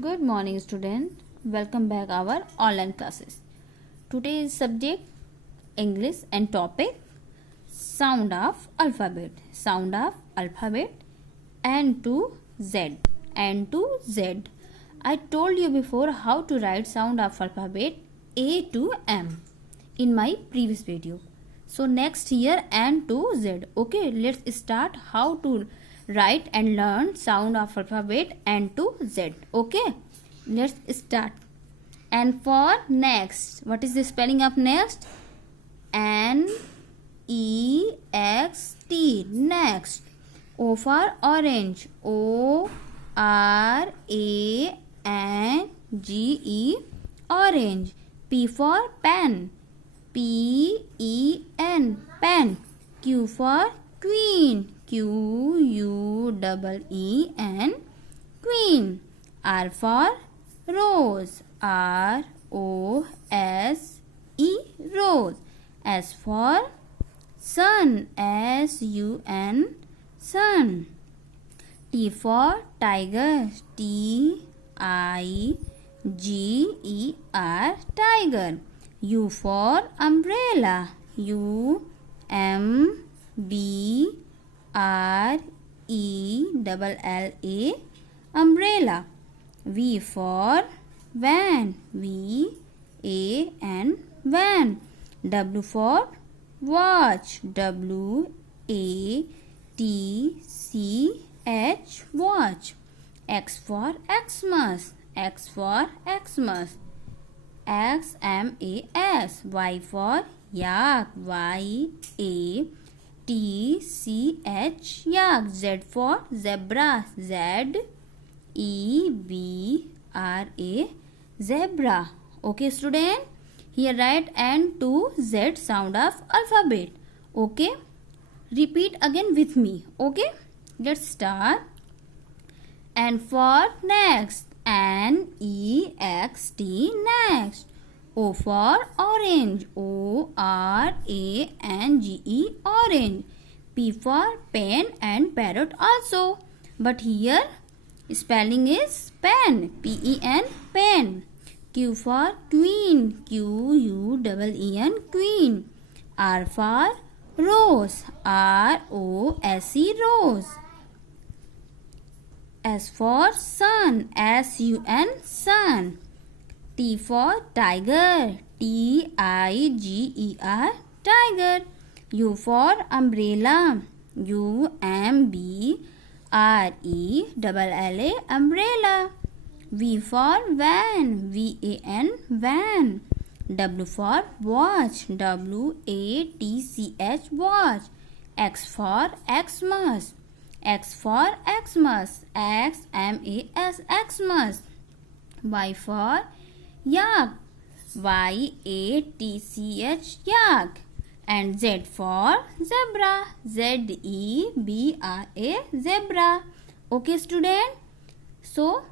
Good morning student. Welcome back our online classes. Today's subject English and topic sound of alphabet. Sound of alphabet N to Z. N to Z. I told you before how to write sound of alphabet A to M in my previous video. So next here N to Z. Okay, let's start how to write and learn sound of alphabet N to Z. Okay, let's start. And for next, what is the spelling of next? N-E-X-T. Next. O for orange. O-R-A-N-G-E. Orange. P for pen. P-E-N. Pen. Q for queen. Q-U-E-E-N. Queen. R for rose. R-O-S-E. Rose. S for sun. S-U-N. Sun. T for tiger. T-I-G-E-R. Tiger. U for umbrella. U-M-B-R-E-L-L-A. Umbrella. V for van. V-A-N. Van. W for watch. W-A-T-C-H. Watch. X for Xmas. X for Xmas. X-M-A-S. Y for yak. Y-A-T-C-H. Yak. Z for zebra. Z-E-B-R-A. Zebra. Okay student, here write N to Z sound of alphabet. Okay, repeat again with me. Okay, let's start. And for next. N-E-X-T. Next. O for orange. O-R-A-N-G-E. Orange. P for pen and parrot also. But here spelling is pen. P-E-N. Pen. Q for queen. Q-U-E-E-N. Queen. R for rose. R-O-S-E. Rose. S for sun. S-U-N. Sun. T for tiger. T-I-G-E-R. Tiger. U for umbrella. U-M-B-R-E-L-L-A. Umbrella. V for van. V-A-N. Van. W for watch. W-A-T-C-H. Watch. X for Xmas. X for Xmas. X-M-A-S. Xmas. Y for yak. Y-A-T-C-H. Yak. And Z for zebra. Z-E-B-R-A. Zebra. Okay student, so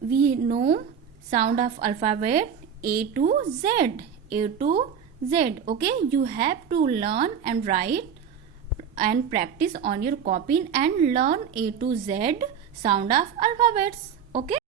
we know sound of alphabet A to Z. A to Z. Okay, you have to learn and write and practice on your copy and learn A to Z sound of alphabets. Okay.